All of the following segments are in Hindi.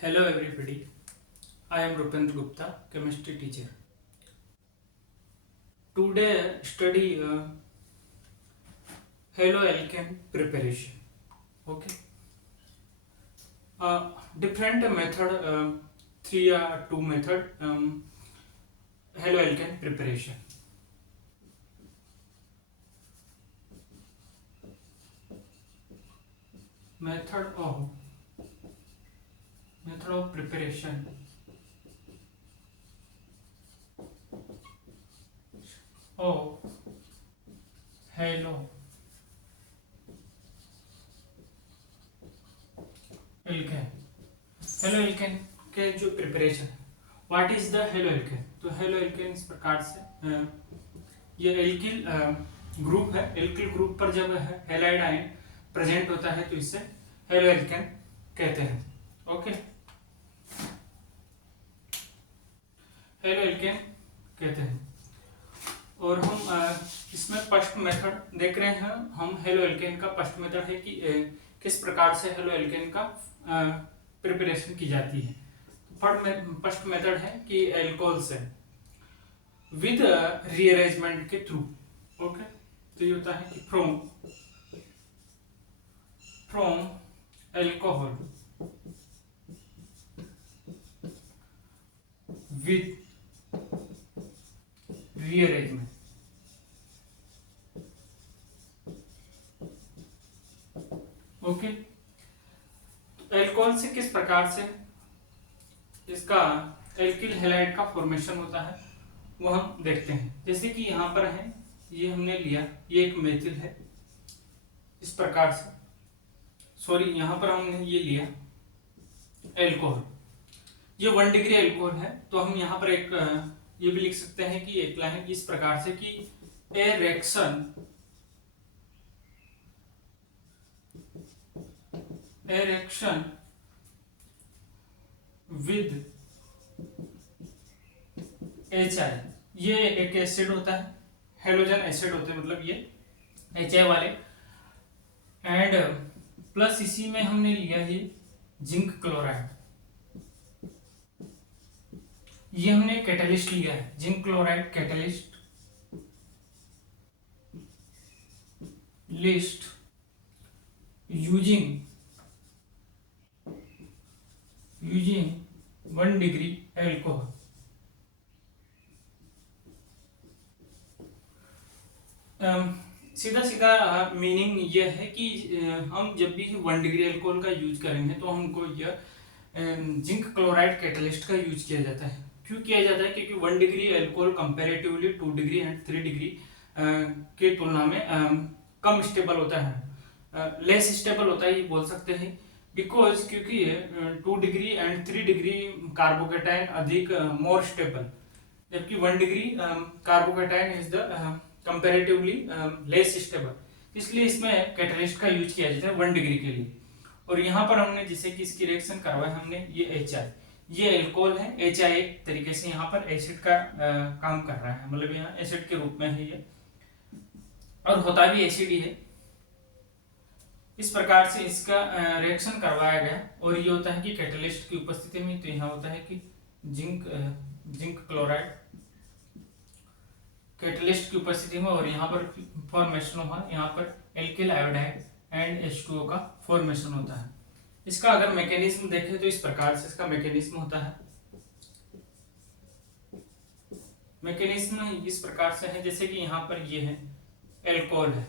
Hello everybody, I am Rupendra Gupta, chemistry teacher. Today study haloalkane preparation. Okay. Different method, three or two method haloalkane preparation. Method of preparation of haloalkane. Haloalkane के जो प्रिपरेशन है, व्हाट इज द हेलोएल्केन? तो हेलोएल्केन इस प्रकार से ये एल्किल ग्रुप है। एल्किल ग्रुप पर जब हैलाइड आयन प्रेजेंट होता है तो इसे हेलोएल्केन कहते हैं। ओके, हेलोएल्केन कहते हैं। और हम इसमें फर्स्ट मेथड देख रहे हैं। हम हेलोएल्केन का फर्स्ट मेथड है कि किस प्रकार से हेलोएल्केन का प्रिपरेशन की जाती है। फर्स्ट मेथड है कि एल्कोहल से विद रीअरेंजमेंट के थ्रू। ओके, तो ये होता है कि from alcohol with rearrangement. Okay, alcohol से किस प्रकार से इसका एल्किल हैलाइड का फॉर्मेशन होता है वो हम देखते हैं। जैसे कि यहाँ पर है, ये हमने लिया, ये एक मेथिल है इस प्रकार से। सॉरी, यहाँ पर हमने ये लिया एल्कोहल, ये 1 डिग्री एल्कोहल है। तो हम यहाँ पर एक ये भी लिख सकते हैं कि एक लाइन इस प्रकार से कि ए रिएक्शन विद HI, ये एक एसिड होता है, हेलोजन एसिड होते हैं, मतलब ये HI वाले। एंड प्लस इसी में हमने लिया ये जिंक क्लोराइड, ये हमने कैटलिस्ट लिया है, zinc chloride catalyst list using 1 degree alcohol. सीधा सीधा मीनिंग ये है कि हम जब भी 1 डिग्री एल्कोहल का यूज करेंगे तो हमको यह जिंक क्लोराइड कैटलिस्ट का यूज किया जाता है। क्यों किया जाता है? क्योंकि 1 degree alcohol comparatively 2 degree and 3 degree के तुलना में कम स्टेबल होता है, लेस स्टेबल होता है, ये बोल सकते हैं। बिकॉज क्योंकि 2 डिग्री एंड 3 डिग्री कार्बोकेटाइन अधिक मोर स्टेबल, जबकि 1 degree carbocation is the comparatively less stable, इसलिए इसमें कैटलिस्ट का यूज किया जाता है 1 डिग्री के लिए। और यहाँ पर हमने जैसे कि इसकी रिएक्शन करवाया हमने, ये HI, ये एल्कोहल है, HI एक तरीके से यहाँ पर एसिड का काम कर रहा है, मतलब यहाँ एसिड के रूप में है ये, और होता भी एसिड ही है। इस प्रकार से इसका रिएक्शन करवाया गया और ये होता है कि कैटलिस्ट की उपस्थिति में। तो यहाँ होता है कि जिंक क्लोराइड कैटलिस्ट की उपस्थिति में, और यहाँ पर फॉर्मेशन हुआ, यहाँ पर एल्किल आयोडाइड एंड H2O का फॉर्मेशन होता है। इसका अगर मैकेनिज्म देखें तो इस प्रकार से इसका मैकेनिज्म होता है। मैकेनिज्म इस प्रकार से है, जैसे कि यहाँ पर ये है एल्कोहल है,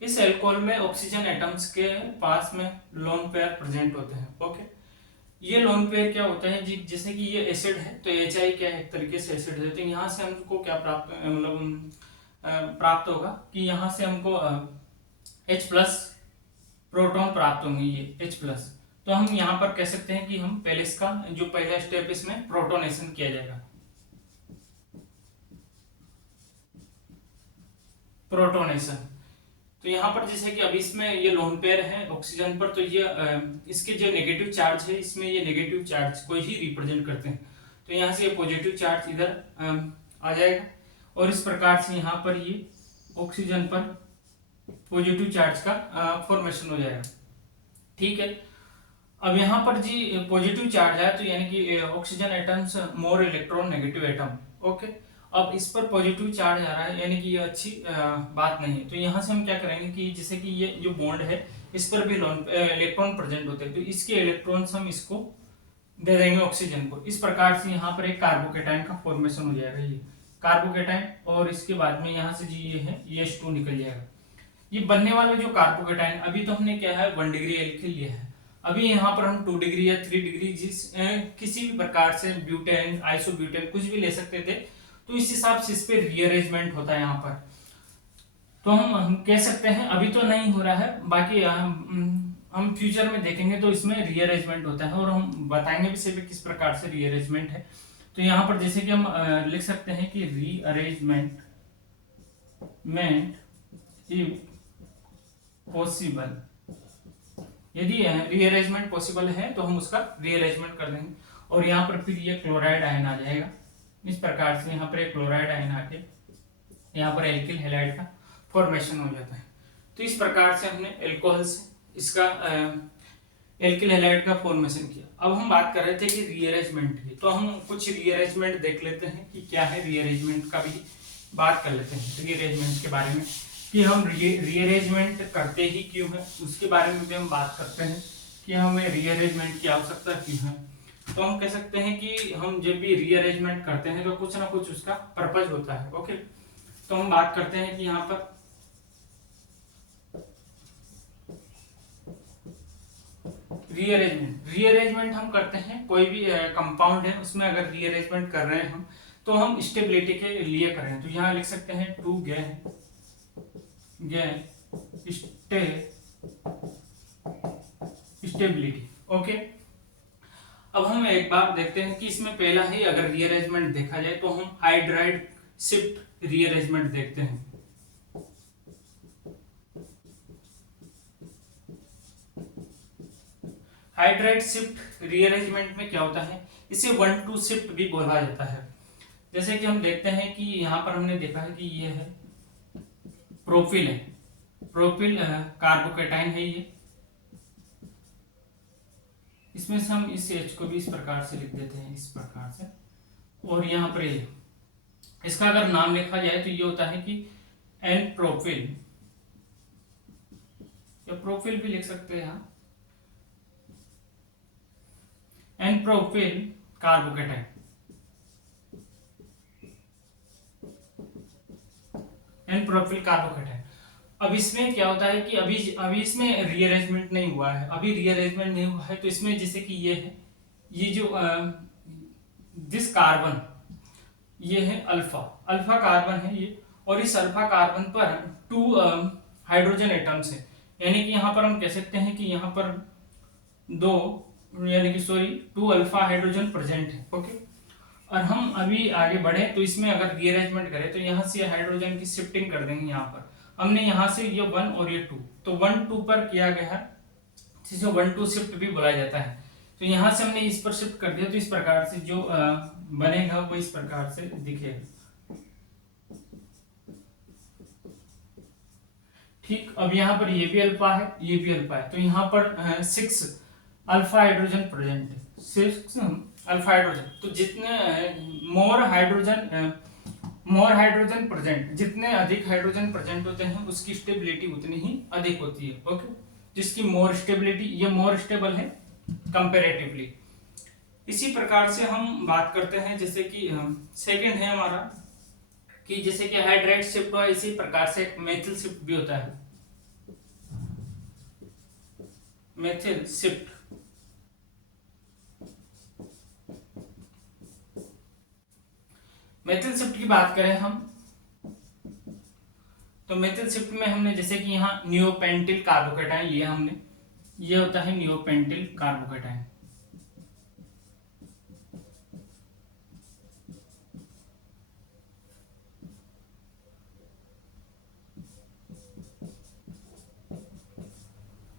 इस एल्कोहल में ऑक्सीजन एटम्स के पास में लोन पेयर प्रेजेंट होते हैं। ओके, ये लोन पेयर क्या होता है जी? जैसे कि ये एसिड है तो HI क्या है, एक तरीके से एसिड है। तो यहाँ से हमको क्या प्राप्त होगा कि यहाँ से हमको H+ प्रोटॉन प्राप्त होंगे, ये H+। तो हम यहाँ पर कह सकते हैं कि हम पहले इसका जो पहला स्टेप इसमें प्रोटोनेशन किया जाएगा, प्रोटोनेशन। तो यहाँ पर जैसे कि अभी इसमें ये लोन पेयर है ऑक्सीजन पर, तो ये इसके जो नेगेटिव चार्ज है, इसमें ये नेगेटिव चार्ज को ही रिप्रेजेंट करते हैं। तो यहाँ से ये पॉजिटिव चार्ज इधर आ जाएगा, और इस प्रकार से यहाँ पर ये ऑक्सीजन पर पॉजिटिव चार्ज का फॉर्मेशन हो जाएगा। ठीक है, अब यहाँ पर जी पॉजिटिव चार्ज है, तो यानी कि oxygen atoms more electron negative atom. Okay, अब इस पर पॉजिटिव चार्ज आ रहा है, यानी कि ये अच्छी बात नहीं है। तो यहाँ से हम क्या करेंगे कि जैसे कि ये जो बॉन्ड है इस पर भी इलेक्ट्रॉन प्रेजेंट होते हैं, तो इसके इलेक्ट्रॉन्स हम इसको दे देंगे ऑक्सीजन को। इस प्रकार से यहाँ पर एक कार्बोकेटाइन का फॉर्मेशन हो जाएगा, ये कार्बोकेटाइन, और इसके बाद में यहाँ से जी ये है H2 निकल जाएगा। ये बनने वाला जो कार्बोकेटाइन, अभी तो हमने क्या है 1 डिग्री एल्किल लिया है, अभी यहाँ पर हम 2 डिग्री या 3 डिग्री किसी भी प्रकार से ब्यूटेन, आइसोब्यूटेन कुछ भी ले सकते थे। तो इस हिसाब से इस पे रीअरेंजमेंट होता है यहाँ पर। तो हम कह सकते हैं, अभी तो नहीं हो रहा है, बाकी हम फ्यूचर में देखेंगे तो इसमें रीअरेंजमेंट होता है, और हम बताएंगे भी सिर्फ किस प्रकार से रीअरेंजमेंट है। तो यहाँ पर जैसे कि हम लिख सकते हैं कि रीअरेंजमेंट इफ पॉसिबल, यदि रीअरेंजमेंट पॉसिबल है तो हम उसका रीअरेंजमेंट कर देंगे, और यहाँ पर फिर ये क्लोराइड आयन आ जाएगा। इस प्रकार से यहाँ पर एक क्लोराइड आयन आके यहाँ पर एल्किल हैलाइड का फॉर्मेशन हो जाता है। तो इस प्रकार से हमने एल्कोहल से इसका एल्किल हैलाइड का फॉर्मेशन किया। अब हम बात कर रहे थे कि रीअरेंजमेंट की, तो हम कुछ रीअरेंजमेंट देख लेते हैं कि क्या है, रीअरेंजमेंट का भी बात कर लेते हैं, रीअरेंजमेंट के बारे में कि हम रीअरेंजमेंट करते ही क्यों है, उसके बारे में भी हम बात करते हैं कि हमें रीअरेंजमेंट की आवश्यकता क्यों है। तो हम कह सकते हैं कि हम जब भी रीअरेंजमेंट करते हैं तो कुछ ना कुछ उसका पर्पज होता है। ओके, तो हम बात करते हैं कि यहाँ पर रीअरेंजमेंट हम करते हैं, कोई भी कंपाउंड है उसमें अगर रीअरेंजमेंट कर रहे हैं हम, तो हम स्टेबिलिटी के लिए कर रहे हैं। तो यहाँ लिख सकते हैं टू स्टेबिलिटी। ओके, अब हम एक बार देखते हैं कि इसमें पहला ही अगर रीअरेंजमेंट देखा जाए तो हम हाइड्राइड शिफ्ट रीअरेंजमेंट देखते हैं। हाइड्राइड शिफ्ट रीअरेंजमेंट में क्या होता है, इसे 1-2 शिफ्ट भी बोला जाता है। जैसे कि हम देखते हैं कि यहाँ पर हमने देखा है कि ये है प्रोपिल है, प्रोपिल कार्बोकेटाइन है ये, इसमें से हम इस H को भी इस प्रकार से लिख देते हैं, इस प्रकार से। और यहाँ पर ये इसका अगर नाम लिखा जाए तो ये होता है कि एन प्रोपिल, या प्रोपिल भी लिख सकते हैं यहाँ, n propyl carbocation, n propyl carbocation. अब इसमें क्या होता है कि अभी इसमें रीअरेंजमेंट नहीं हुआ है, अभी रीअरेंजमेंट नहीं हुआ है, तो इसमें जैसे कि ये है, ये जो दिस कार्बन, ये है अल्फा, अल्फा कार्बन है ये, और इस अल्फा कार्बन पर 2 हाइड्रोजन एटम्स है, यानी कि यहाँ पर हम कह सकते हैं कि यहाँ पर 2 अल्फा हाइड्रोजन प्रेजेंट है। ओके, और हम अभी आगे बढ़े तो इसमें अगर रीअरेंजमेंट करें तो यहाँ से हाइड्रोजन की शिफ्टिंग कर देंगे। यहाँ पर हमने यहाँ से ये 1 और ये 2, तो 1-2 पर किया गया है, जिसे 1-2 शिफ्ट भी बोला जाता है। तो यहाँ से हमने इस पर शिफ्ट कर दिया, तो इस प्रकार से जो बनेगा वो इस प्रकार से दिखेगा। ठीक, अब यहाँ पर ये भी अल्फा है, ये भी अल्फा है, तो यहाँ पर 6 अल्फा हाइड्रोजन प्रेजेंट है, 6 अल्फा हाइड्रोजन। तो जितने मोर हाइड्रोजन प्रेजेंट, जितने अधिक हाइड्रोजन प्रेजेंट होते हैं उसकी स्टेबिलिटी उतनी ही अधिक होती है। ओके, जिसकी मोर स्टेबिलिटी, ये मोर स्टेबल है कंपैरेटिवली। इसी प्रकार से हम बात करते हैं, जैसे कि सेकंड है हमारा कि जैसे कि हाइड्राइड शिफ्ट हुआ, इसी प्रकार से एक मेथिल शिफ्ट भी होता है, मेथिल शिफ्ट। मेथिल शिफ्ट की बात करें हम, तो मेथिल शिफ्ट में हमने जैसे कि यहाँ नियोपेंटिल कार्बोकेटाइन लिया हमने, ये होता है neopentyl carbocation.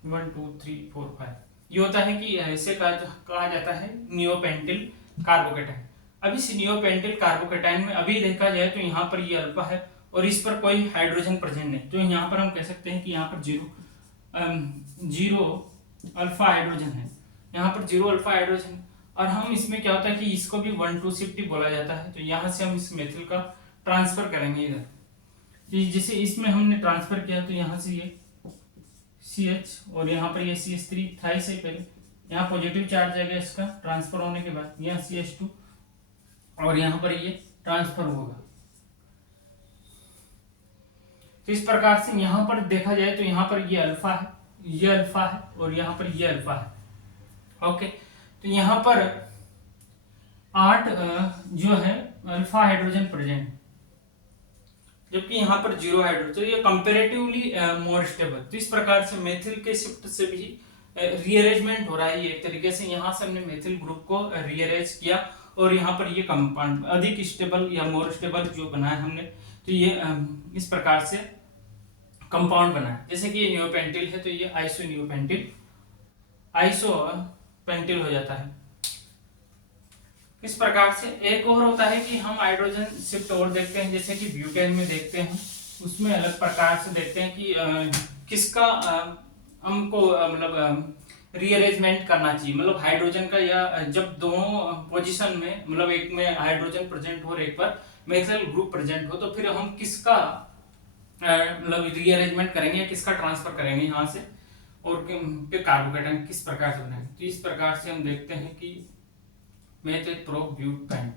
One two three four five, ये होता है कि इसे कहा जाता है नियोपेंटिल कार्बोकेटाइन। अब इस नियोपेंटिल कार्बोकेटाइन में अभी देखा जाए तो यहाँ पर ये अल्फा है और इस पर कोई हाइड्रोजन प्रेजेंट नहीं, तो यहाँ पर हम कह सकते हैं कि यहाँ पर जीरो अल्फा हाइड्रोजन है। यहाँ पर 0 अल्फा हाइड्रोजन, और हम इसमें क्या होता है कि इसको भी 1,2 शिफ्ट बोला जाता है। तो यहाँ से हम इस मेथिल का ट्रांसफर करेंगे इधर, तो जैसे इसमें हमने ट्रांसफर किया तो यहाँ से ये CH और यहाँ पर ये CH3 था ही से पहले, यहाँ पॉजिटिव चार्ज आएगा इसका ट्रांसफर होने के बाद, यहाँ CH2 और यहाँ पर ये ट्रांसफर होगा। तो इस प्रकार से यहाँ पर देखा जाए तो यहाँ पर ये अल्फा है, ये अल्फा है और यहाँ पर ये अल्फा है। ओके, तो यहाँ पर 8 जो है अल्फा हाइड्रोजन प्रेजेंट, जबकि यहाँ पर 0 हाइड्रोजन, तो ये कंपेरेटिवली मोर स्टेबल। तो इस प्रकार से मेथिल के शिफ्ट से भी रीअरेंजमेंट हो रहा है। ये एक तरीके से यहाँ से हमने मेथिल ग्रुप को रीअरेंज किया और यहाँ पर ये कंपाउंड अधिक स्टेबल या मोर स्टेबल जो बनाया हमने, तो ये इस प्रकार से कंपाउंड बना है। जैसे कि ये नियोपेंटिल है तो ये आइसोपेंटिल हो जाता है। इस प्रकार से एक और होता है कि हम हाइड्रोजन शिफ्ट और देखते हैं, जैसे कि ब्यूटेन में देखते हैं, उसमें अलग प्रकार से देखते हैं कि किसका हमको मतलब रीअरेंजमेंट करना चाहिए, मतलब हाइड्रोजन का, या जब दोनों पोजीशन में मतलब एक में हाइड्रोजन प्रेजेंट हो और एक पर मेथिल ग्रुप प्रेजेंट हो, तो फिर हम किसका मतलब रीअरेंजमेंट करेंगे या किसका ट्रांसफर करेंगे यहाँ से, और फिर कार्बोकेटाइन किस प्रकार से बनाएंगे। तो इस प्रकार से हम देखते हैं कि मेथिल प्रोब्यूटेंट,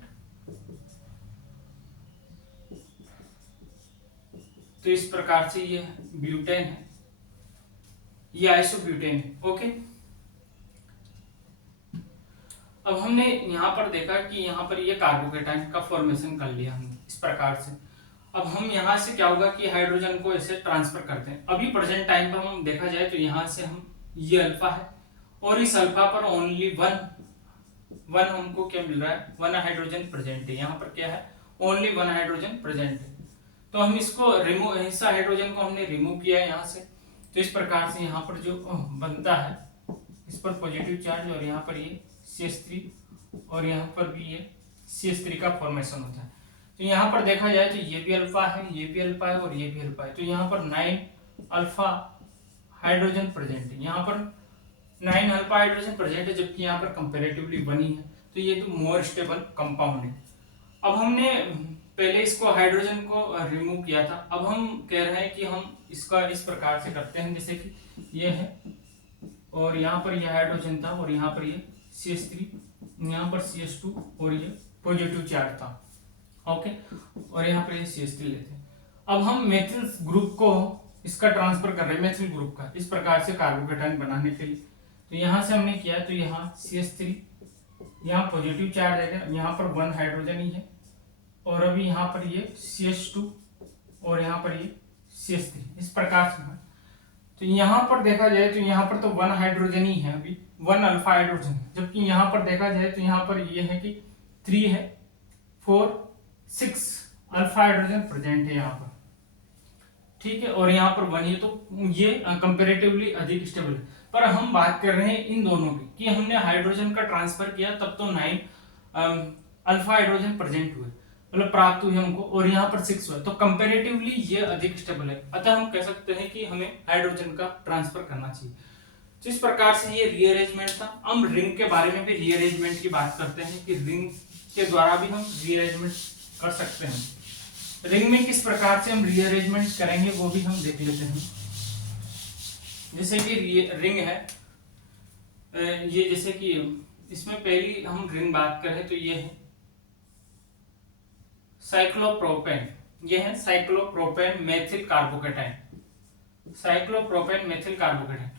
तो इस प्रकार से ये ब्यूटेन है, ये आइसोब्यूटेन है। ओके, अब हमने यहाँ पर देखा कि यहाँ पर ये कार्बोकेटाइन का फॉर्मेशन कर लिया हमने इस प्रकार से। अब हम यहाँ से क्या होगा कि हाइड्रोजन को ऐसे ट्रांसफर करते हैं। अभी प्रेजेंट टाइम पर हम देखा जाए तो यहाँ से हम ये अल्फा है और इस अल्फा पर ओनली वन हमको क्या मिल रहा है, 1 हाइड्रोजन प्रेजेंट है। यहाँ पर क्या है, ओनली 1 हाइड्रोजन प्रेजेंट है। तो हम इसको रिमूव, इस हाइड्रोजन को हमने रिमूव किया है यहाँ से। तो इस प्रकार से यहाँ पर जो बनता है, इस पर पॉजिटिव चार्ज और यहाँ पर ये CH3 और यहाँ पर भी ये CH3 का फॉर्मेशन होता है। तो यहाँ पर देखा जाए तो ये भी अल्फा है, ये भी अल्फा है और ये भी अल्फा है। तो यहाँ पर 9 अल्फा हाइड्रोजन प्रेजेंट है, यहाँ पर 9 अल्फा हाइड्रोजन प्रेजेंट है, जबकि यहाँ पर कंपैरेटिवली 1 ही है। तो ये तो मोर स्टेबल कंपाउंड है। अब हमने पहले इसको हाइड्रोजन को रिमूव किया था, अब हम कह रहे हैं कि हम इसका इस प्रकार से करते हैं, जैसे कि ये है और यहाँ पर यह हाइड्रोजन था और यहाँ पर ये CH3, यहाँ पर CH2 और ये पॉजिटिव चार्ज था। ओके, और यहाँ पर ये CH3 लेते हैं। अब हम मेथिल ग्रुप को इसका ट्रांसफर कर रहे हैं, मेथिल ग्रुप का, इस प्रकार से कार्बोकेटाइन बनाने के लिए। तो यहाँ से हमने किया तो यहाँ CH3, यहाँ पॉजिटिव चार्ज आएगा, यहाँ पर 1 हाइड्रोजन ही है और अभी यहाँ पर ये CH2 और यहाँ पर ये CH3, इस प्रकार से। तो यहाँ पर देखा जाए तो यहाँ पर तो 1 हाइड्रोजन ही है, अभी 1 अल्फा हाइड्रोजन, जबकि यहाँ पर देखा जाए तो यहाँ पर ये है कि 3 है, 4, 6 अल्फा हाइड्रोजन प्रेजेंट है यहाँ पर, ठीक है, और यहाँ पर 1 है। तो ये कंपेरेटिवली अधिक स्टेबल है। पर हम बात कर रहे हैं इन दोनों की कि हमने हाइड्रोजन का ट्रांसफर किया तब तो 9 अल्फा हाइड्रोजन प्रेजेंट हुए, मतलब प्राप्त हुए हमको, और यहाँ पर 6 हुआ। तो कंपेरेटिवली ये अधिक स्टेबल है, अतः हम कह सकते हैं कि हमें हाइड्रोजन का ट्रांसफर करना चाहिए। तो इस प्रकार से ये रीअरेंजमेंट था। हम रिंग के बारे में भी रीअरेंजमेंट की बात करते हैं कि रिंग के द्वारा भी हम रीअरेंजमेंट कर सकते हैं। रिंग में किस प्रकार से हम रीअरेंजमेंट करेंगे वो भी हम देख लेते हैं। जैसे कि रिंग है, ये जैसे कि इसमें पहली हम रिंग बात करें तो ये है साइक्लोप्रोपेन, ये है cyclopropane methyl carbocation, cyclopropane methyl carbocation.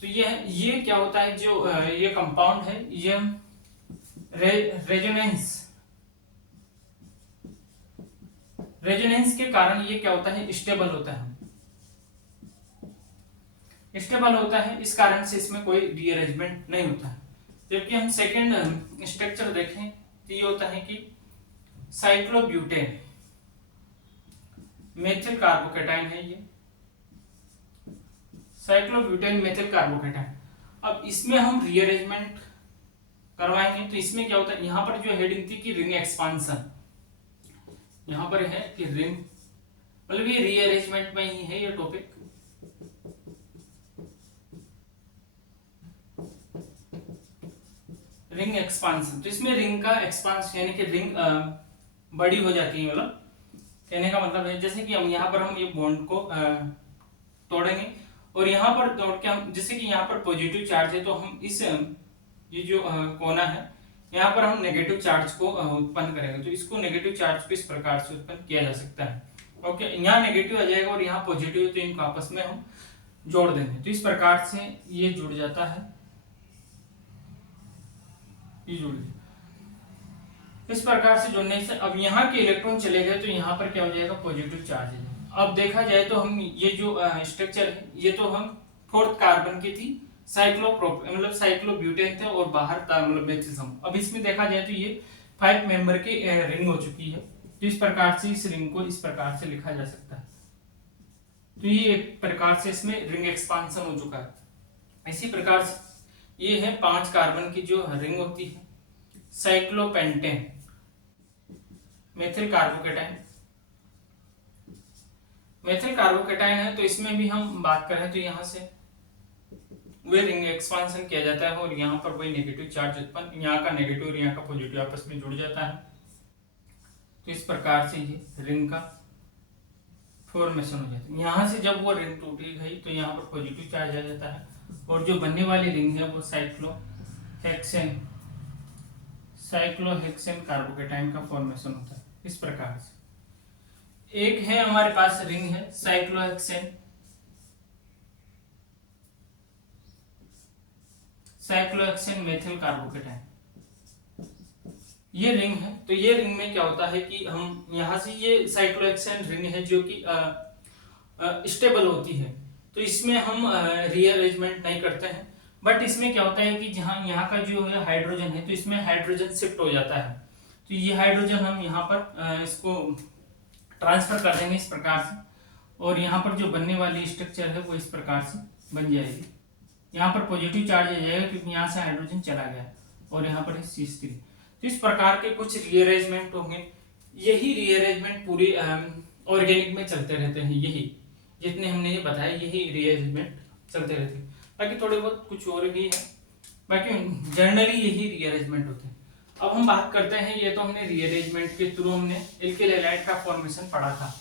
तो ये क्या होता है, जो ये कंपाउंड है, ये रेजोनेंस के कारण ये क्या होता है, स्टेबल होता है, स्टेबल होता है। इस कारण से इसमें कोई रीअरेंजमेंट नहीं होता है। जबकि हम सेकेंड स्ट्रक्चर देखें तो ये होता है कि साइक्लोब्यूटेन मेथिल कार्बोकेटाइन है, ये साइक्लोब्यूटेन मेथिल कार्बोकेटाइन। अब इसमें हम रीअरेंजमेंट करवाएंगे तो इसमें क्या होता है, यहाँ पर जो हेडिंग थी कि रिंग एक्सपांशन, यहाँ पर है कि रिंग, मतलब ये रीअरेंजमेंट में ही है ये टॉपिक। रिंग एक्सपांशन, तो इसमें रिंग का एक्सपांशन यानी कि रिंग बड़ी हो जाती है, मतलब कहने का मतलब है जैसे कि हम यहाँ पर हम ये बॉन्ड को तोड़ेंगे और यहाँ पर तोड़ के हम, जैसे कि यहाँ पर पॉजिटिव चार्ज है तो हम इस ये जो कोना है यहाँ पर हम नेगेटिव चार्ज को उत्पन्न करेंगे, तो इसको नेगेटिव चार्ज को इस प्रकार से उत्पन्न किया जा सकता है। ओके, यहाँ नेगेटिव आ जाएगा और यहाँ पॉजिटिव, तो इनको आपस में हम जोड़ देंगे, तो इस प्रकार से ये जुड़ जाता है, ये जुड़ गया। इस प्रकार से जुड़ने से अब यहाँ के इलेक्ट्रॉन चले गए तो यहाँ पर क्या हो जाएगा, पॉजिटिव चार्ज है। अब देखा जाए तो हम ये जो स्ट्रक्चर है ये तो हम 4th कार्बन की थी, मतलब साइक्लोब्यूटेन थे और बाहर था मतलब मेथिल समूह। अब इसमें देखा जाए तो ये 5 मेंबर की रिंग हो चुकी है, तो इस प्रकार से इस रिंग को इस प्रकार से लिखा जा सकता है। तो ये एक प्रकार से इसमें रिंग एक्सपांशन हो चुका है। इसी प्रकार से ये है 5 कार्बन की जो रिंग होती है, cyclopentane methyl carbocation, methyl carbocation है, तो इसमें भी हम बात करें तो यहाँ से वे रिंग एक्सपांशन किया जाता है और यहाँ पर वही नेगेटिव चार्ज उत्पन्न, यहाँ का नेगेटिव और यहाँ का पॉजिटिव आपस में जुड़ जाता है, तो इस प्रकार से ये रिंग का फॉर्मेशन हो जाता है। यहाँ से जब वो रिंग टूटी गई तो यहाँ पर पॉजिटिव चार्ज आ जाता है और जो बनने वाली रिंग है वो साइक्लोहेक्सेन कार्बोकेटाइन का फॉर्मेशन होता है इस प्रकार से। एक है हमारे पास रिंग है साइक्लोहेक्सेन मेथिल कार्बोकेटाइन, ये रिंग है। तो ये रिंग में क्या होता है कि हम यहाँ से ये साइक्लोहेक्सेन रिंग है जो कि स्टेबल होती है, तो इसमें हम रीअरेंजमेंट नहीं करते हैं, बट इसमें क्या होता है कि जहाँ यहाँ का जो है हाइड्रोजन है तो इसमें हाइड्रोजन शिफ्ट हो जाता है, तो ये हाइड्रोजन हम यहाँ पर इसको ट्रांसफर कर देंगे इस प्रकार से और यहाँ पर जो बनने वाली स्ट्रक्चर है वो इस प्रकार से बन जाएगी। यहाँ पर पॉजिटिव चार्ज आ जाएगा क्योंकि यहाँ से हाइड्रोजन चला गया और यहाँ पर है CH3। तो इस प्रकार के कुछ रीअरेंजमेंट होंगे, यही रीअरेंजमेंट पूरी ऑर्गेनिक में चलते रहते हैं, यही जितने हमने ये बताया यही रीअरेंजमेंट चलते रहते हैं। बाकी थोड़े बहुत कुछ और भी है, बाकी जनरली यही रीअरेंजमेंट होते हैं। अब हम बात करते हैं, ये तो हमने रीअरेंजमेंट के थ्रू हमने एल्किल हैलाइड का फॉर्मेशन पढ़ा था।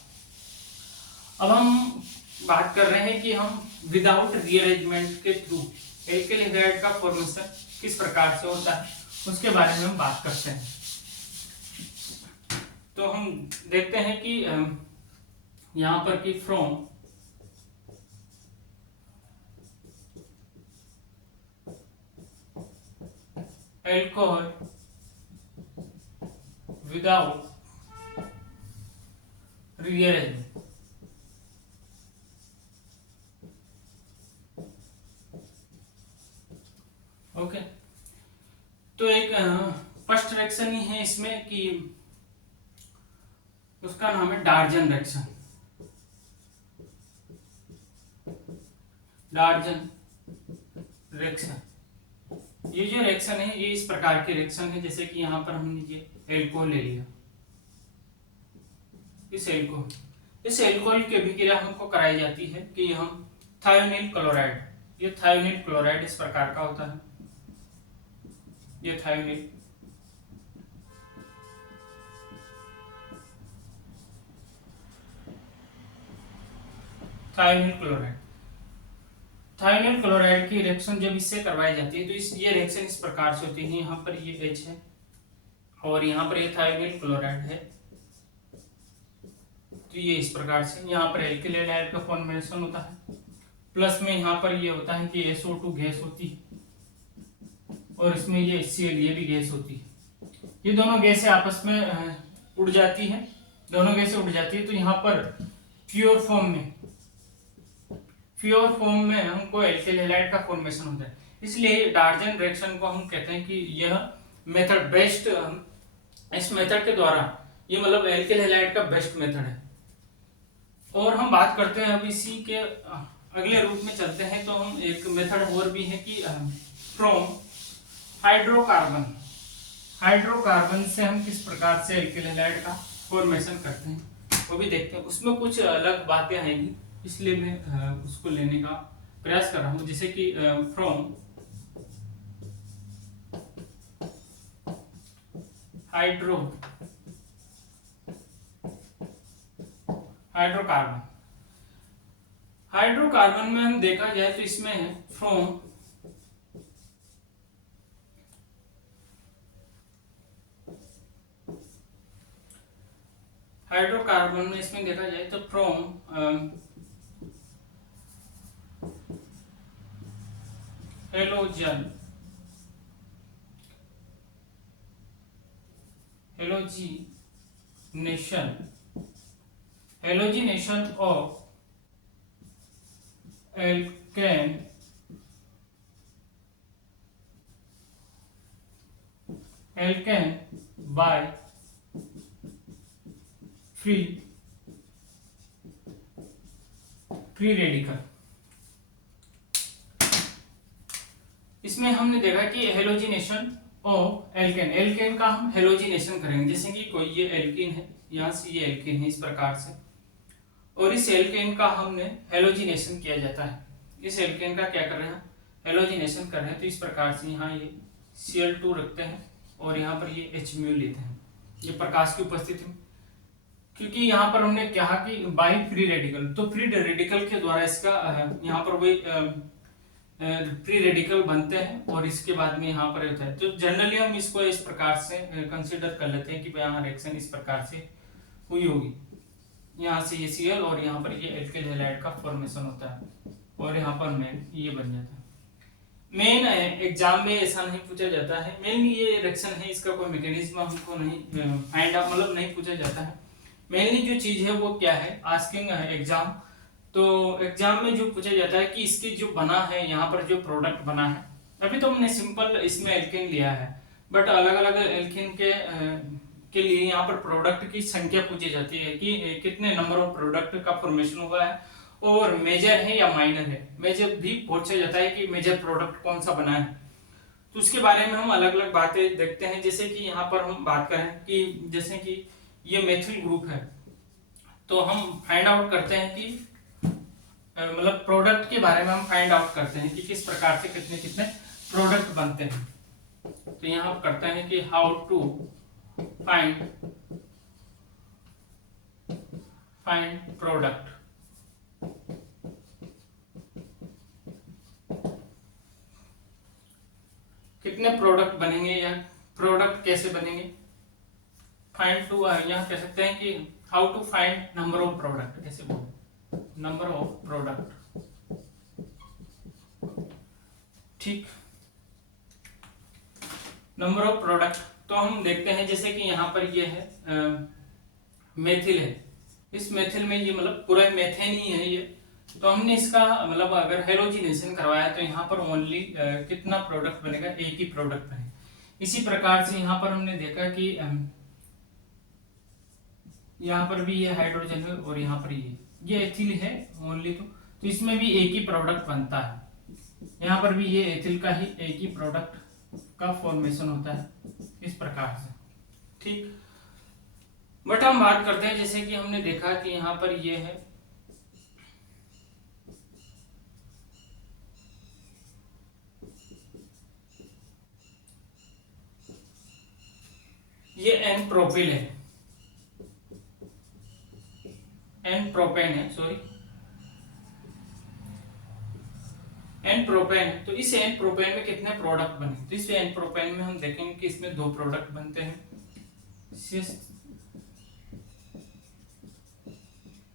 अब हम बात कर रहे हैं कि हम विदाउट रीअरेंजमेंट के थ्रू एल्किल हैलाइड का फॉर्मेशन किस प्रकार से होता है उसके बारे में हम बात करते हैं। तो हम देखते हैं कि यहाँ पर कि from alcohol without rearrangement, okay. तो एक फर्स्ट रिएक्शन ही है इसमें कि उसका नाम है डार्जन रिएक्शन। डार्जन रिएक्शन, ये जो रिएक्शन है ये इस प्रकार की रिएक्शन है, जैसे कि यहाँ पर हमने ये एल्कोहल ले लिया, इस एल्कोहल की अभिक्रिया हमको कराई जाती है कि हम थायोनिल क्लोराइड, ये थायोनिल क्लोराइड इस प्रकार का होता है, ये थायोनिल क्लोराइड, थायोनिल क्लोराइड की रिएक्शन जब इससे करवाई जाती है तो ये रिएक्शन इस प्रकार से होती है, यहाँ पर ये H है और यहाँ पर ये थायोनिल क्लोराइड है, तो ये इस प्रकार से यहाँ पर एल्किल हैलाइड का फॉर्मेशन होता है। प्लस में यहाँ पर ये होता है कि SO2 गैस होती है और इसमें ये HCl ये भी गैस होती है, ये दोनों गैसें आपस में उड़ जाती है, तो यहाँ पर प्योर फॉर्म में हमको एल्किल हैलाइड का फॉर्मेशन होता है। इसलिए डार्जन रिएक्शन को हम कहते हैं कि यह मेथड बेस्ट, इस मेथड के द्वारा ये मतलब एल्किल हैलाइड का बेस्ट मेथड है। और हम बात करते हैं अब इसी के अगले रूप में चलते हैं, तो हम एक मेथड और भी है कि फ्रॉम हाइड्रोकार्बन से हम किस प्रकार से एल्किल हैलाइड का फॉर्मेशन करते हैं वो भी देखते हैं। उसमें कुछ अलग बातें आएंगी इसलिए मैं उसको लेने का प्रयास कर रहा हूँ, जैसे कि फ्रॉम हाइड्रोकार्बन। हाइड्रोकार्बन में हम देखा जाए तो इसमें है फ्रॉम हाइड्रोकार्बन में इसमें देखा जाए तो from halogen halogenation of alkene by free radical. इसमें हमने देखा कि हेलोजिनेशन ऑफ एल्केन का हम हेलोजिनेशन करेंगे, जैसे कि कोई ये एल्कीन है, यहाँ से ये एल्कीन है इस प्रकार से, और इस एल्केन का हमने हेलोजिनेशन किया जाता है। इस एल्केन का क्या कर रहे हैं, हेलोजिनेशन कर रहे हैं, तो इस प्रकार से यहाँ ये Cl2 रखते हैं और यहाँ पर ये HMu लेते हैं, ये प्रकाश की उपस्थिति में, क्योंकि यहाँ पर हमने कहा कि बाई फ्री रेडिकल, तो फ्री रेडिकल के द्वारा इसका यहाँ पर वही फ्री रेडिकल बनते हैं और इसके बाद में यहाँ पर होता है। तो जनरली हम इसको इस प्रकार से कंसीडर कर लेते हैं कि यहाँ रिएक्शन इस प्रकार से हुई होगी, यहाँ से ये Cl और यहाँ पर ये एल्किल हैलाइड का फॉर्मेशन होता है और यहाँ पर मेन ये बन जाता है। मेन एग्जाम में ऐसा नहीं पूछा जाता है, मेन ये रिएक्शन है, इसका कोई मैकेनिज्म हमको नहीं फाइंड आउट मतलब नहीं पूछा जाता है। मेनली जो चीज है वो क्या है, आस्किंग एग्जाम, तो एग्जाम में जो पूछा जाता है कि इसके जो बना है यहाँ पर जो प्रोडक्ट बना है, अभी तो हमने सिंपल इसमें एल्केन लिया है, बट अलग अलग एल्केन के लिए यहाँ पर प्रोडक्ट की संख्या पूछी जाती है कि कितने नंबर ऑफ प्रोडक्ट का फॉर्मेशन हुआ है और मेजर है या माइनर है। मेजर भी पूछा जाता है कि मेजर प्रोडक्ट कौन सा बना है, तो उसके बारे में हम अलग अलग बातें देखते हैं। जैसे कि यहाँ पर हम बात करें कि जैसे कि ये मेथिल ग्रुप है, तो हम फाइंड आउट करते हैं कि मतलब प्रोडक्ट के बारे में हम फाइंड आउट करते हैं कि किस प्रकार से कितने कितने प्रोडक्ट बनते हैं। तो यहाँ करते हैं कि हाउ टू फाइंड प्रोडक्ट। कितने प्रोडक्ट बनेंगे या प्रोडक्ट कैसे बनेंगे, फाइंड टू यहाँ कह सकते हैं कि how to find number of product, कैसे बोलो नंबर ऑफ प्रोडक्ट, ठीक, नंबर ऑफ प्रोडक्ट। तो हम देखते हैं जैसे कि यहाँ पर ये है मेथिल है, इस मेथिल में ये मतलब पूरा मेथेन ही है ये, तो हमने इसका मतलब अगर हेलोजिनेशन करवाया तो यहाँ पर ओनली कितना प्रोडक्ट बनेगा, एक ही प्रोडक्ट बनेगा। इसी प्रकार से यहाँ पर हमने देखा कि यहाँ पर भी ये हाइड्रोजन है और यहाँ पर ये एथिल है ओनली, तो इसमें भी एक ही प्रोडक्ट बनता है। यहाँ पर भी ये एथिल का ही एक ही प्रोडक्ट का फॉर्मेशन होता है इस प्रकार से, ठीक। बट हम बात करते हैं जैसे कि हमने देखा कि यहाँ पर ये है ये एन प्रोपिल है, एन प्रोपेन है, सॉरी एन प्रोपेन, तो इस एन प्रोपेन में कितने प्रोडक्ट बने, तो इस एन प्रोपेन में हम देखेंगे कि इसमें 2 प्रोडक्ट बनते हैं।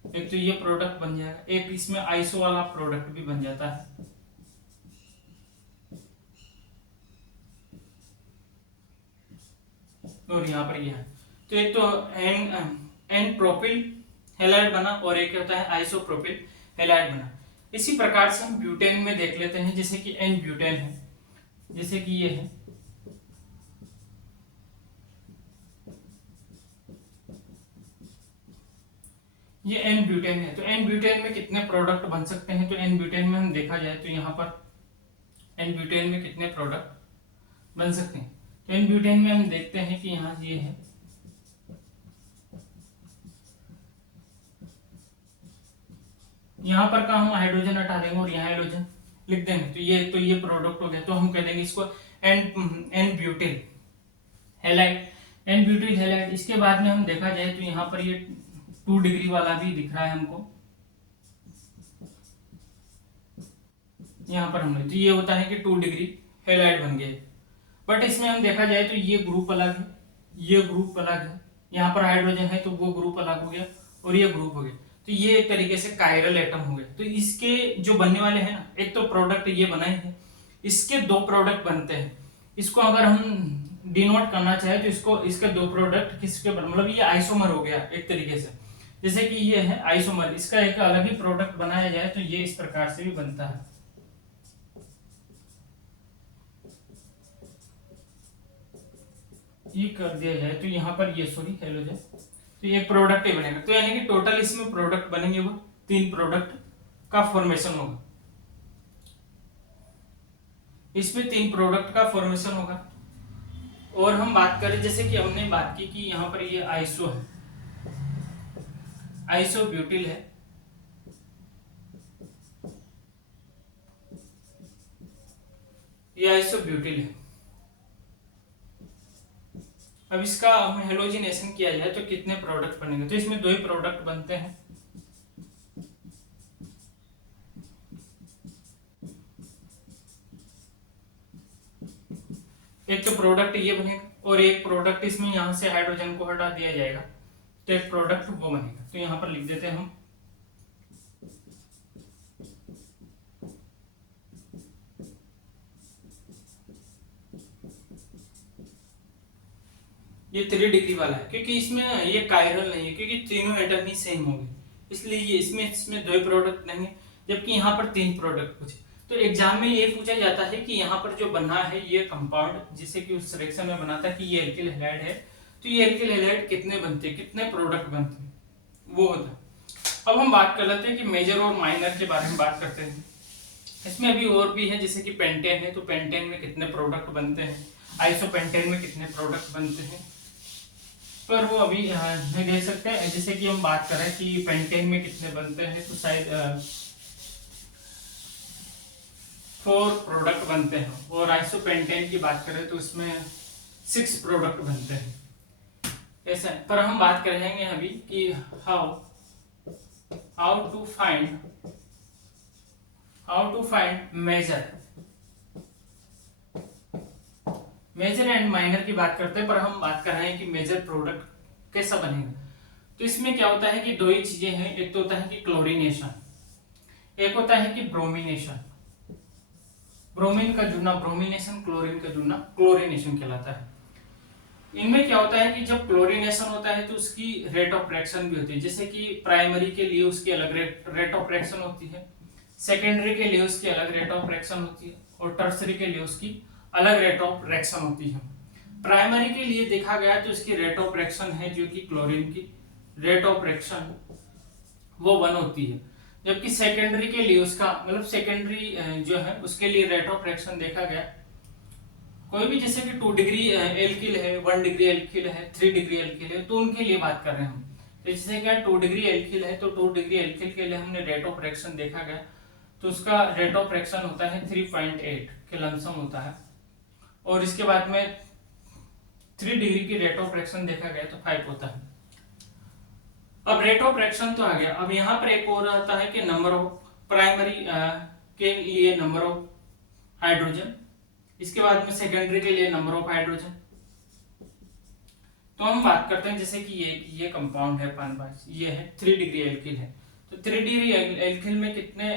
एक तो ये प्रोडक्ट बन जाएगा, एक इसमें आइसो वाला प्रोडक्ट भी बन जाता है। और यहाँ पर यह है, तो एक तो एन प्रोपिल हैलाइड बना और एक होता है आइसोप्रोपिल हैलाइड बना। इसी प्रकार से हम ब्यूटेन में देख लेते हैं, जैसे कि एन ब्यूटेन है, जैसे कि ये है, ये एन ब्यूटेन है, तो एन ब्यूटेन में कितने प्रोडक्ट बन सकते हैं, तो एन ब्यूटेन में हम देखा जाए तो यहाँ पर एन ब्यूटेन में कितने प्रोडक्ट बन सकते हैं, तो एन ब्यूटेन में हम देखते हैं कि यहाँ ये है, यहाँ पर का हम हाइड्रोजन हटा देंगे और यहाँ हाइड्रोजन लिख देंगे, तो ये प्रोडक्ट हो गया, तो हम कह देंगे इसको n butane halide. N butyl halide. इसके बाद में हम देखा जाए तो यहाँ पर ये 2 डिग्री वाला भी दिख रहा है हमको, यहाँ पर हमने, तो ये होता है कि 2 डिग्री हैलाइड बन गए। बट इसमें हम देखा जाए तो ये ग्रुप अलग है, ये ग्रुप अलग है, यहाँ पर हाइड्रोजन है तो वो ग्रुप अलग हो गया और ये ग्रुप हो गया, तो ये एक तरीके से कायरल एटम हो गए। तो इसके जो बनने वाले हैं ना, एक तो प्रोडक्ट ये बनाए हैं, इसके 2 प्रोडक्ट बनते हैं। इसको अगर हम डिनोट करना चाहे तो इसको, इसके 2 प्रोडक्ट किसके मतलब ये आइसोमर हो गया एक तरीके से, जैसे कि ये है आइसोमर, इसका एक अलग ही प्रोडक्ट बनाया जाए तो ये इस प्रकार से भी बनता है। ये कर दिया जाए तो यहाँ पर ये सॉरी हैलोजन, तो ये प्रोडक्ट ही बनेगा। तो यानी कि टोटल इसमें प्रोडक्ट बनेंगे वो 3 प्रोडक्ट का फॉर्मेशन होगा, इसमें 3 प्रोडक्ट का फॉर्मेशन होगा। और हम बात करें जैसे कि हमने बात की कि यहाँ पर ये आइसो है, आइसो ब्यूटिल है, ये आइसो ब्यूटिल है। अब इसका हम हेलोजिनेशन किया जाए तो कितने प्रोडक्ट बनेंगे, तो इसमें 2 ही प्रोडक्ट बनते हैं। एक तो प्रोडक्ट ये बनेगा और एक प्रोडक्ट इसमें यहां से हाइड्रोजन को हटा दिया जाएगा तो एक प्रोडक्ट वो बनेगा। तो यहां पर लिख देते हैं हम ये 3 डिग्री वाला है, क्योंकि इसमें ये कायरल नहीं है, क्योंकि तीनों एटम ही सेम होंगे, इसलिए ये इसमें 2 ही प्रोडक्ट बनेंगे, जबकि यहाँ पर 3 प्रोडक्ट पूछे। तो एग्जाम में ये पूछा जाता है कि यहाँ पर जो बना है ये कंपाउंड, जिसे कि उस रिएक्शन में बनाता है कि ये एल्किल हैलाइड है, तो ये एल्किल हैलाइड कितने बनते हैं, कितने प्रोडक्ट बनते हैं, वो होता है। अब हम बात कर लेते हैं कि मेजर और माइनर के बारे में बात करते हैं। इसमें अभी और भी है, जैसे कि पेंटेन है, तो पेंटेन में कितने प्रोडक्ट बनते हैं, आइसोपेंटेन में कितने प्रोडक्ट बनते हैं, पर वो अभी नहीं देख सकते हैं। जैसे कि हम बात करें कि पेंटेन में कितने बनते हैं, तो शायद 4 प्रोडक्ट बनते हैं, और आइसोपेंटेन की बात करें तो उसमें 6 प्रोडक्ट बनते हैं, ऐसा है। पर हम बात करेंगे अभी कि how to find major and minor की बात करते हैं, पर हम बात कर रहे हैं कि मेजर प्रोडक्ट कैसा बनेगा। तो इसमें क्या होता है कि 2 ही चीजें हैं, एक तो होता है कि क्लोरीनेशन, एक होता है कि ब्रोमिनेशन। ब्रोमीन का जुड़ना ब्रोमिनेशन, क्लोरीन का जुड़ना क्लोरीनेशन कहलाता है। इनमें क्या होता है कि जब क्लोरीनेशन होता है तो उसकी रेट ऑफ रिएक्शन भी होती है, जैसे कि प्राइमरी के लिए उसकी अलग रेट ऑफ रिएक्शन होती है, सेकेंडरी के लिए उसकी अलग रेट ऑफ रिएक्शन होती है, और टर्सरी के लिए उसकी अलग रेट ऑफ रिएक्शन होती है। प्राइमरी के लिए देखा गया तो इसकी रेट ऑफ रिएक्शन है जो कि क्लोरीन की रेट ऑफ रिएक्शन वो 1 होती है, जबकि सेकेंडरी के लिए उसका मतलब सेकेंडरी जो है उसके लिए रेट ऑफ रिएक्शन देखा गया कोई भी, जैसे कि 2 डिग्री एल्किल है, 1 डिग्री एल्किल है, 3 डिग्री एल्किल है, तो उनके लिए बात कर रहे हैं हम। तो जैसे क्या 2 डिग्री एल्किल है तो 2 डिग्री एल्किल के लिए हमने रेट ऑफ रिएक्शन देखा गया, तो उसका रेट ऑफ रिएक्शन होता है 3.8 के लमसम होता है, और इसके बाद में 3 डिग्री की रेट ऑफ रिएक्शन देखा गया तो 5 होता है। अब रेट ऑफ रिएक्शन तो आ गया, अब यहाँ पर एक और आता है कि नंबर ऑफ प्राइमरी के लिए नंबर ऑफ हाइड्रोजन, इसके बाद में सेकेंडरी के लिए नंबर ऑफ हाइड्रोजन। तो हम बात करते हैं जैसे कि ये कंपाउंड है पानबाज, ये है 3 डिग्री एल्किल है, तो 3 डिग्री एल्किल में कितने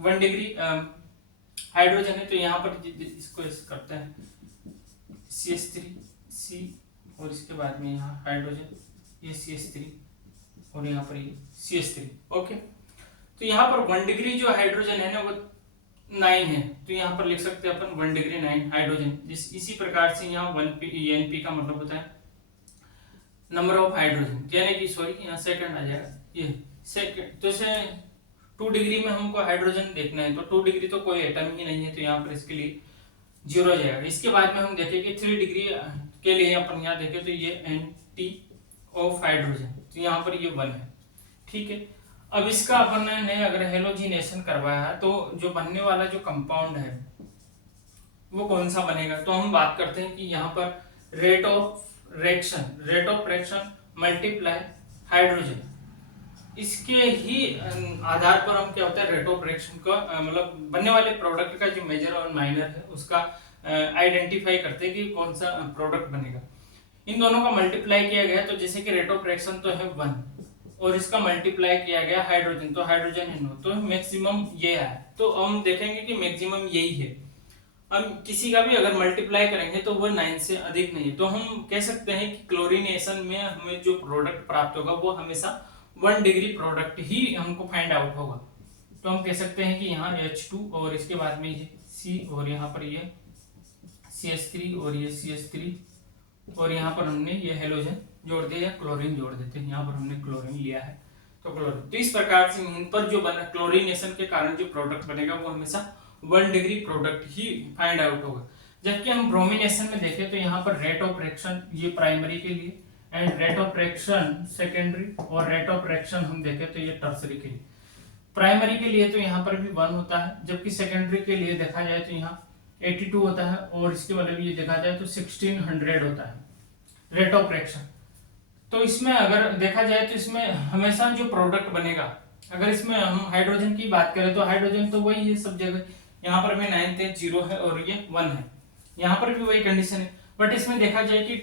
1 डिग्री हाइड्रोजन है, तो यहाँ पर इसको करते हैं CH3 और इसके बाद में यहाँ हाइड्रोजन, ये CH3 और यहाँ पर ये CH3। ओके, तो यहाँ पर 1 डिग्री जो हाइड्रोजन है ना वो 9 है, तो यहाँ पर लिख सकते हैं अपन 1 डिग्री 9 हाइड्रोजन। इसी प्रकार से यहाँ 1 NP का मतलब होता है नंबर ऑफ हाइड्रोजन, यानी कि सॉरी यहाँ सेकंड आ जाएगा, ये सेकंड। तो इसे 2 डिग्री में हमको हाइड्रोजन देखना है, तो 2 डिग्री तो कोई एटम ही नहीं है, तो यहाँ पर इसके लिए 0 आ जाएगा। इसके बाद में हम देखें कि 3 डिग्री के लिए अपन यहाँ देखें तो ये NT ऑफ हाइड्रोजन, तो यहाँ पर ये 1 है, ठीक है। अब इसका अपन ने अगर हेलोजिनेशन करवाया तो जो बनने वाला जो कंपाउंड है वो कौन सा बनेगा, तो हम बात करते हैं कि यहाँ पर rate of rate of reaction multiply hydrogen, इसके ही आधार पर हम क्या होता है रेट ऑफ रिएक्शन का मतलब बनने वाले प्रोडक्ट का जो मेजर और माइनर है उसका आइडेंटिफाई करते हैं कि कौन सा प्रोडक्ट बनेगा। इन दोनों का मल्टीप्लाई किया गया तो जैसे कि रेट ऑफ रिएक्शन तो है 1 और इसका मल्टीप्लाई किया गया हाइड्रोजन, तो हाइड्रोजन है 9, तो मैक्सिमम ये है। तो हम देखेंगे कि मैक्सिमम यही है। हम किसी का भी अगर मल्टीप्लाई करेंगे तो वो 9 से अधिक नहीं है, तो हम कह सकते हैं कि क्लोरीनेशन में हमें जो प्रोडक्ट प्राप्त होगा वो हमेशा 1 डिग्री प्रोडक्ट ही हमको फाइंड आउट होगा। तो हम कह सकते हैं कि यहाँ H2 और इसके बाद में ये C और यहाँ पर ये CH3 और ये CH3 और यहाँ पर हमने ये हेलोजन जोड़ दिया या क्लोरीन जोड़ देते हैं, यहाँ पर हमने क्लोरीन लिया है तो क्लोरीन। तो इस प्रकार से इन पर जो बना क्लोरीनेशन के कारण जो प्रोडक्ट बनेगा वो हमेशा 1 डिग्री प्रोडक्ट ही फाइंड आउट होगा। जबकि हम ब्रोमिनेशन में देखें तो यहाँ पर रेट ऑफ रिएक्शन ये प्राइमरी के लिए and rate of reaction secondary और रेट ऑफ रिएक्शन हम देखें तो ये टर्सरी के लिए। प्राइमरी के लिए तो यहाँ पर भी 1 होता है, जबकि सेकेंडरी के लिए देखा जाए तो यहाँ 82 होता है और इसके वाले भी ये देखा जाए तो 1600 होता है रेट ऑफ रिएक्शन। तो इसमें अगर देखा जाए तो इसमें हमेशा जो प्रोडक्ट बनेगा, अगर इसमें हम हाइड्रोजन की बात करें तो हाइड्रोजन तो वही है सब जगह, यहाँ पर भी 9 थे 0 है और ये 1 है, यहाँ पर भी वही कंडीशन है। बट इसमें देखा जाए कि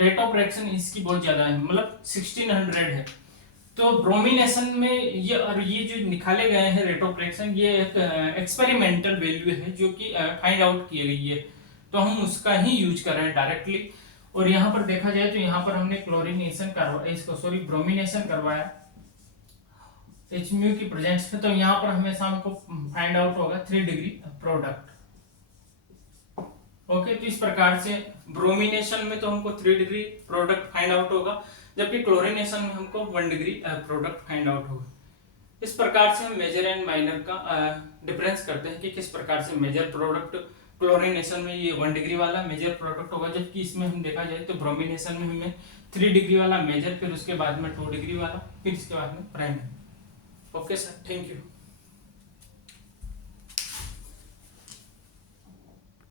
रेट ऑफ रिएक्शन इसकी बहुत ज्यादा है, मतलब 1600 है। तो ब्रोमिनेशन में ये और ये जो निकाले गए हैं रेट ऑफ रिएक्शन ये एक एक्सपेरिमेंटल वैल्यू है जो कि फाइंड आउट की गई है, तो हम उसका ही यूज कर रहे हैं डायरेक्टली। और यहाँ पर देखा जाए तो यहाँ पर हमने क्लोरीनेशन करवाया, इसको सॉरी ब्रोमिनेशन करवाया HMU की प्रेजेंस में, तो यहाँ पर हमेशा हमको फाइंड आउट होगा 3 डिग्री प्रोडक्ट। ओके, तो इस प्रकार से ब्रोमिनेशन में तो हमको 3 डिग्री प्रोडक्ट फाइंड आउट होगा, जबकि क्लोरीनेशन में हमको 1 डिग्री प्रोडक्ट फाइंड आउट होगा। इस प्रकार से हम मेजर एंड माइनर का डिफरेंस करते हैं कि किस प्रकार से मेजर प्रोडक्ट क्लोरीनेशन में ये 1 डिग्री वाला मेजर प्रोडक्ट होगा, जबकि इसमें हम देखा जाए तो ब्रोमिनेशन में हमें 3 डिग्री वाला मेजर, फिर उसके बाद में 2 डिग्री वाला, फिर इसके बाद में primary. Okay sir, thank you.